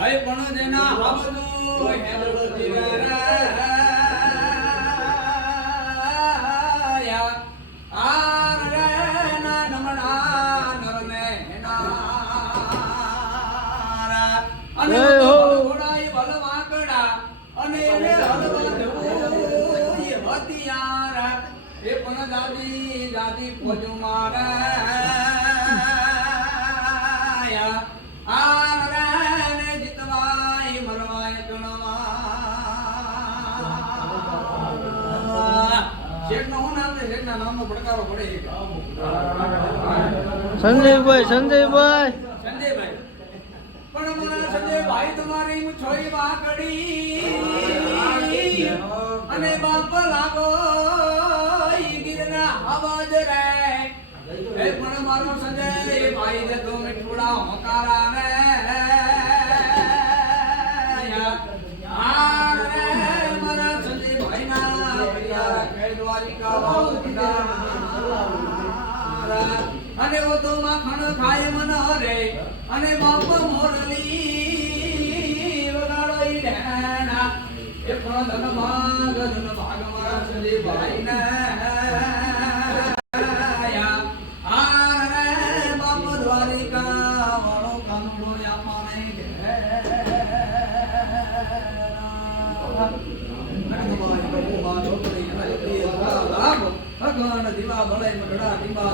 હે પણ જેના હબજો હેદડો જીવરાયા આર રે ના નમણા નરને નારા અને ઘોડાઈ ભલ વાકડા અને એને હલવા દેવું એ હતિયાર એ પણ દાદી દાદી પોજો મારા આર રે ને જીતવાય મરવાય ગણવા શેઠનો હું નામ છે શેઠના નામનો પડકારો પડે સંજયભાઈ સંજયભાઈ સંજયભાઈ પણ મારા સંજયભાઈ તમારી છોઈ વાકડી અને બાપ લાગો ગીરના અવાજ રે એ પણ મારો સંજયભાઈ ને તો મીઠુડા મકારા રે યાર રે મારા સંજયભાઈ ના પ્રિયા કેડવાલિકા અને ઓ તો માખણ ખાય મન રે અને બાપ મોરલી વગાડો ઈ ઢેણા એ પણ ધન ભાગ મારા સંજયભાઈ ને આર રે બાપ દ્વારિકા વાળો કાનુડો યામાને ભગવાન દીવા ભળે મઢડા દીવા